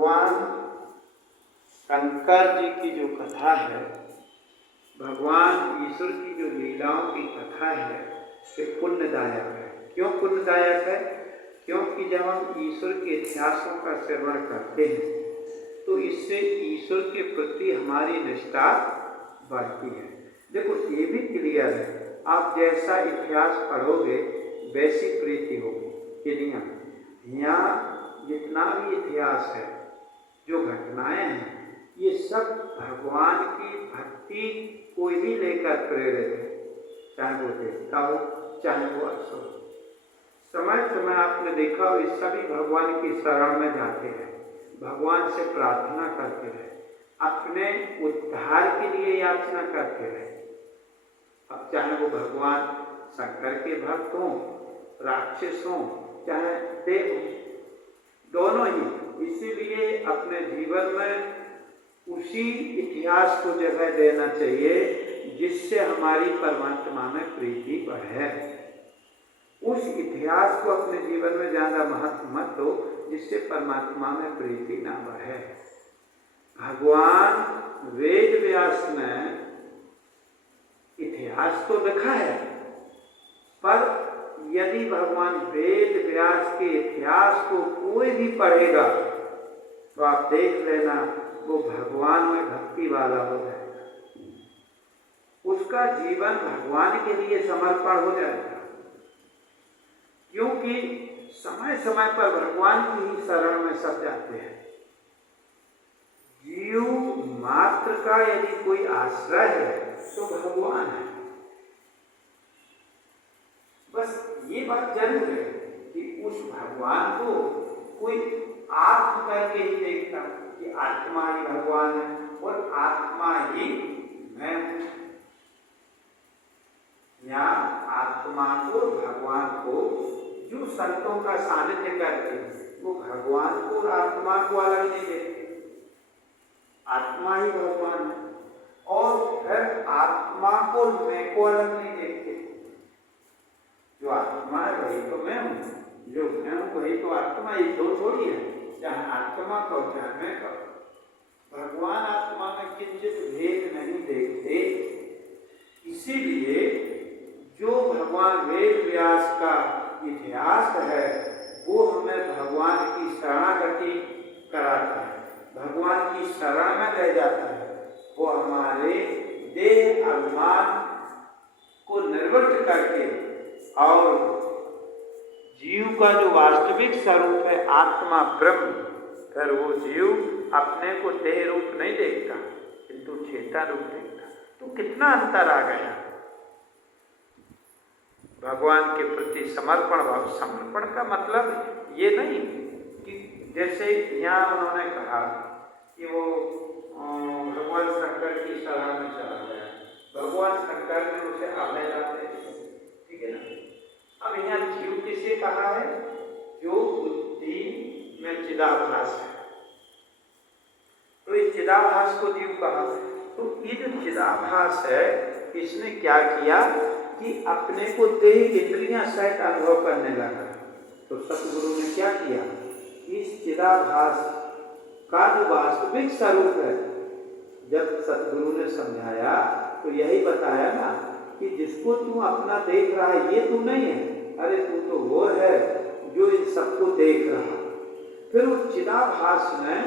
भगवान शंकर जी की जो कथा है, भगवान ईश्वर की जो लीलाओं की कथा है, ये पुण्यदायक है। क्यों पुण्यदायक है? क्योंकि जब हम ईश्वर के इतिहासों का श्रवण करते हैं तो इससे ईश्वर के प्रति हमारी निष्ठा बढ़ती है। देखो, ये भी क्लियर है, आप जैसा इतिहास पढ़ोगे वैसी प्रीति होगी। यहाँ जितना भी इतिहास है, जो घटनाएं हैं, ये सब भगवान की भक्ति को ही लेकर प्रेरित है। चाहे वो देवता हो, चाहे वो असुर हो। समय समय आपने देखा हो, इस सभी भगवान की शरण में जाते हैं, भगवान से प्रार्थना करते रहे, अपने उद्धार के लिए याचना करते रहे। अब चाहे वो भगवान शंकर के भक्त हों, राक्षस हों, चाहे देव हों, दोनों ही। इसीलिए अपने जीवन में उसी इतिहास को जगह देना चाहिए जिससे हमारी परमात्मा में प्रीति बढ़े। उस इतिहास को अपने जीवन में ज़्यादा महत्व मत दो जिससे परमात्मा में प्रीति ना बढ़े। भगवान वेद व्यास ने इतिहास तो लिखा है, पर यदि भगवान वेद व्यास के इतिहास को कोई भी पढ़ेगा तो आप देख लेना वो भगवान में भक्ति वाला हो जाएगा, उसका जीवन भगवान के लिए समर्पण हो जाएगा। क्योंकि समय समय पर भगवान की ही शरण में सब जाते हैं। जीव मात्र का यदि कोई आश्रय है तो भगवान है। बस ये बात जरूर है कि उस भगवान को कोई आत्म करके ही देखता कि आत्मा ही भगवान है और आत्मा ही मैं हूं, या आत्मा को भगवान को जो संतों का सानिध्य करते वो भगवान को और आत्मा को अलग नहीं देखते, आत्मा ही भगवान है। और फिर आत्मा को मैं को अलग नहीं देखते। जो आत्मा है वही तो मैं हूँ, जो मैं हूँ वही तो आत्मा, ये दो थोड़ी है, चाहे आत्मा को चाहे मैं को। भगवान आत्मा में किंचित भेद नहीं देखते। इसीलिए जो भगवान वेद व्यास का इतिहास है वो हमें भगवान की शरणागति कराता है, भगवान की शरण में ले जाता है। वो हमारे देह अभिमान को निर्वृत्त करके और जीव का जो वास्तविक स्वरूप है आत्मा ब्रह्म, फिर वो जीव अपने को देह रूप नहीं देखता किंतु चेतन रूप देखता। तो कितना अंतर आ गया भगवान के प्रति समर्पण भाव। समर्पण का मतलब ये नहीं कि जैसे यहाँ उन्होंने कहा कि वो भगवान शंकर की शरण में चला गया, भगवान शंकर ने उसे अभय दे, ठीक है ना। अब यहाँ जीव किसे कहा है? जो बुद्धि में चिदाभास है, तो ये चिदाभास को जीव कहा। तो ये जो चिदाभास है इसने क्या किया कि अपने को देह इंद्रियां सहित अनुभव करने लगा। तो सतगुरु ने क्या किया? इस चिदाभास का जो वास्तविक स्वरूप है जब सतगुरु ने समझाया तो यही बताया ना कि जिसको तू अपना देख रहा है ये तू नहीं है, अरे तू तो वो है जो इन सबको देख रहा। फिर उस चिदाभास ने